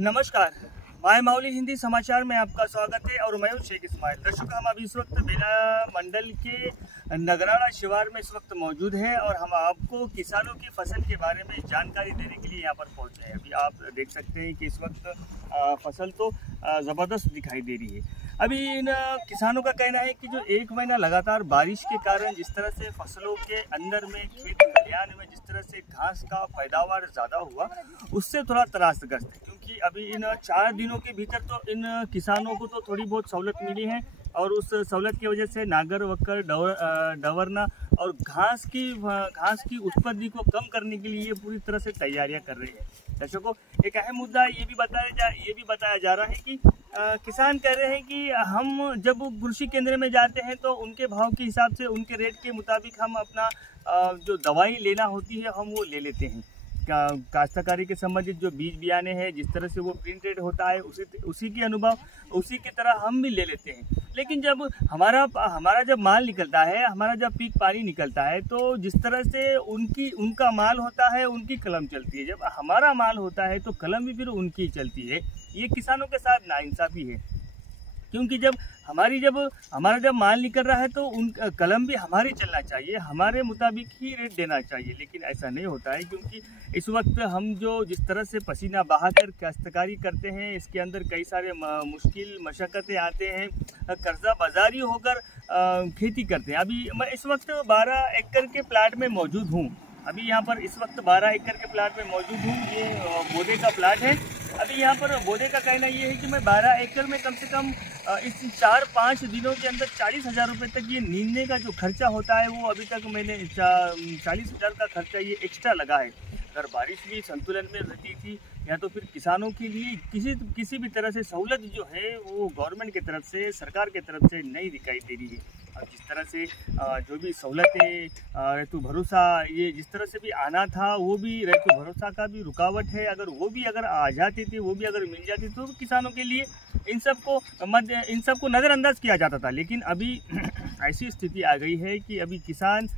नमस्कार, माय माउली हिंदी समाचार में आपका स्वागत है और मैं हूं शेख इस्माइल। दर्शकों, हम अभी इस वक्त बेला मंडल के नगराड़ा शिवार में इस वक्त मौजूद हैं और हम आपको किसानों की फसल के बारे में जानकारी देने के लिए यहां पर पहुंचे हैं। अभी आप देख सकते हैं कि इस वक्त फसल तो ज़बरदस्त दिखाई दे रही है। अभी इन किसानों का कहना है कि जो एक महीना लगातार बारिश के कारण जिस तरह से फसलों के अंदर में खेत खलिहान में जिस तरह से घास का पैदावार ज़्यादा हुआ, उससे थोड़ा त्रासग्रस्त है। क्योंकि अभी इन 4 दिनों के भीतर तो इन किसानों को तो थोड़ी बहुत सहूलत मिली है और उस सहूलत की वजह से नागर वक्कर डवरना और घास की उत्पत्ति को कम करने के लिए पूरी तरह से तैयारियां कर रहे हैं। दर्शकों, एक अहम मुद्दा ये भी बताया जा रहा है कि किसान कह रहे हैं कि हम जब कृषि केंद्र में जाते हैं तो उनके भाव के हिसाब से उनके रेट के मुताबिक हम अपना जो दवाई लेना होती है हम वो ले लेते हैं। काश्तकारी के संबंधित जो बीज बियाने हैं जिस तरह से वो प्रिंटेड होता है उसी के अनुभव उसी की तरह हम भी ले लेते हैं। लेकिन जब हमारा जब माल निकलता है, हमारा जब पीक पानी निकलता है, तो जिस तरह से उनका माल होता है उनकी कलम चलती है, जब हमारा माल होता है तो कलम भी फिर उनकी चलती है। ये किसानों के साथ नाइंसाफी है, क्योंकि जब हमारा जब माल निकल रहा है तो उन कलम भी हमारी चलना चाहिए, हमारे मुताबिक ही रेट देना चाहिए। लेकिन ऐसा नहीं होता है, क्योंकि इस वक्त हम जो जिस तरह से पसीना बहाकर काश्तकारी करते हैं, इसके अंदर कई सारे मुश्किल मशक्क़तें आते हैं, कर्जा बाजारी होकर खेती करते हैं। अभी मैं इस वक्त 12 एकड़ के प्लाट में मौजूद हूँ। अभी यहाँ पर इस वक्त 12 एकड़ के प्लाट में मौजूद हूँ। ये बोदे का प्लाट है। अभी यहाँ पर बोदे का कहना ये है कि मैं 12 एकड़ में कम से कम इस 4-5 दिनों के अंदर 40,000 रुपये तक ये नींदने का जो खर्चा होता है वो अभी तक मैंने 40,000 का खर्चा ये एक्स्ट्रा लगा है। अगर बारिश भी संतुलन में रहती थी या तो फिर किसानों के लिए किसी भी तरह से सहूलत जो है वो गवर्नमेंट की तरफ से, सरकार की तरफ से नहीं दिखाई दे रही है। और जिस तरह से जो भी सहूलतें ऋतु भरोसा ये जिस तरह से भी आना था, वो भी ऋतु भरोसा का भी रुकावट है। अगर आ जाती थी, वो भी अगर मिल जाती तो किसानों के लिए इन सबको नज़रअंदाज किया जाता था। लेकिन अभी ऐसी स्थिति आ गई है कि अभी किसान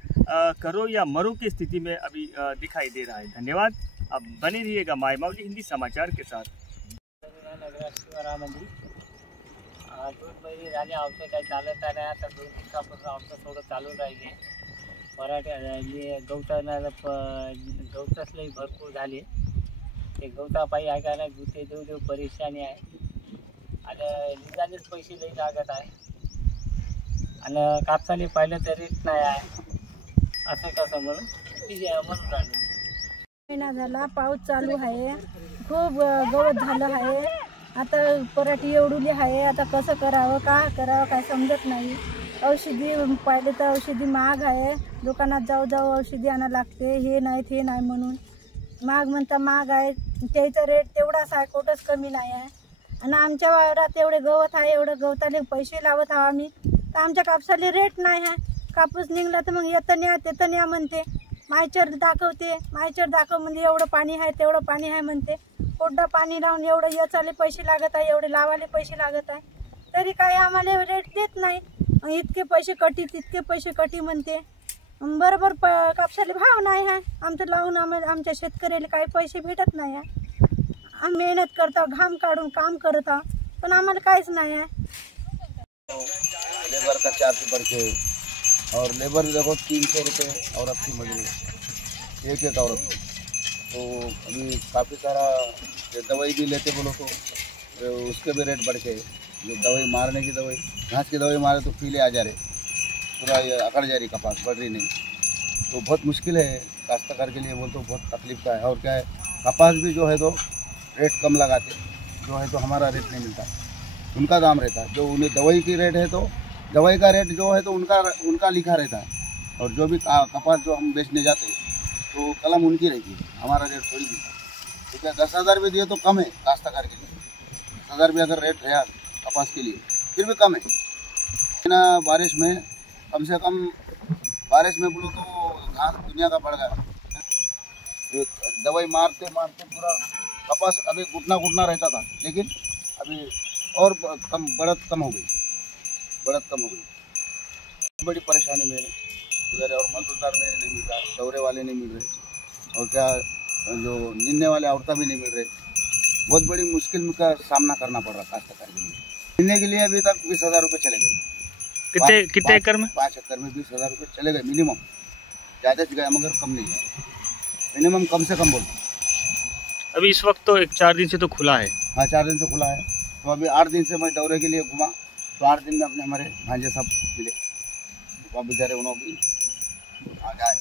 करो या मरो की स्थिति में अभी दिखाई दे रहा है। धन्यवाद। अब बने रहिएगा माय माउली हिंदी समाचार के साथ। जून महिने झाले, आमचं काही चालत नाही. आता 2 दिवसापासून आमचं थोडं चालू राहिले. गवतच लई भरपूर झाले. ते गवतापायी आहे का नाही गुते देऊ परेशानी आहे आणि निदानेच पैसे लई लागत आहे आणि कापसाने पाहिलं तर रेट नाही आहे. असं कसं म्हणून राहिलो. महिना झाला, पाऊस चालू आहे, खूप गवत झालं आहे. आता पराठी एवढुली आहे. आता कसं करावं, काय समजत नाही. औषधी पाहिलं तर औषधी महाग आहे. दुकानात जाऊ औषधी आणा लागते. हे नाही म्हणून महाग म्हणता महाग आहे. त्याचा रेट तेवढाच आहे, कुठंच कमी नाही आहे. आणि आमच्या वावरात एवढे गवत आहे, एवढं गवताले पैसे लावत आहो आम्ही, तर आमच्या कापसाले रेट नाही आहे. कापूस निघला तर मग येतं न्या म्हणते. मायचर दाखव म्हणजे एवढं पाणी आहे तेवढं पाणी आहे म्हणते. कोड्डा पाणी लावून एवढं याचाले पैसे लागत आहे, एवढे लावाले पैसे लागत आहे, तरी काही आम्हाला रेट देत नाही. इतके पैसे कटी म्हणते. बरोबर कापसाले भाव नाही आहे. आमचं लावून आमच्या शेतकऱ्याला काही पैसे भेटत नाही आहे. आम्ही मेहनत करतो, घाम काढून काम करत आहोत, पण आम्हाला काहीच नाही आहे. लेबर का चार्ज बढ़ के और लेबर देखो 300 रुपये औरत की मजदूरी, एक औरत। तो अभी काफ़ी सारा दवाई भी लेते बोलो तो उसके भी रेट बढ़ के, जो दवाई मारने की दवाई, घास की दवाई मारे तो पीले आ जा रहे, पूरा ये अकड़ जा रही, कपास बढ़ रही नहीं। तो बहुत मुश्किल है काश्तकार के लिए, बोल तो बहुत तकलीफ का है। और क्या है, कपास भी जो है तो रेट कम लगाते, जो है तो हमारा रेट नहीं मिलता, उनका दाम रहता है। जो उन्हें दवाई की रेट है तो दवाई का रेट जो है तो उनका लिखा रहता है। और जो भी कपास जो हम बेचने जाते हैं तो कलम उनकी रहती है, हमारा रेट थोड़ी मिलता है। तो क्या 10,000 भी दिए तो कम है काश्तकार के लिए। 10,000 भी अगर रेट रहा कपास के लिए फिर भी कम है ना। बारिश में कम से कम बारिश में बोलो तो घास दुनिया का बढ़ गया। दवाई मारते पूरा कपास अभी घुटना रहता था, लेकिन अभी और बढ़त कम हो गई। बड़ी परेशानी में उधर, और मजदूर में नहीं मिल रहा, दौरे वाले नहीं मिल रहे, और क्या जो नींदने वाले औरतें भी नहीं मिल रहे। बहुत बड़ी मुश्किल का सामना करना पड़ रहा काश्तकार के लिए। महीने के लिए अभी तक 20,000 रुपये चले गए। कितने एकड़ में? 5 एकड़ में 20,000 रुपये चले गए मिनिमम। ज़्यादा से गया मगर कम नहीं है, मिनिमम कम से कम बोल। अभी इस वक्त तो 4 दिन से तो खुला है। हाँ 4 दिन से खुला है। तो अभी 8 दिन से मैं दौरे के लिए घुमा, तो 8 दिन में अपने हमारे भांजे साहब मिले, तो बेचारे उन्होंने भी आ गए।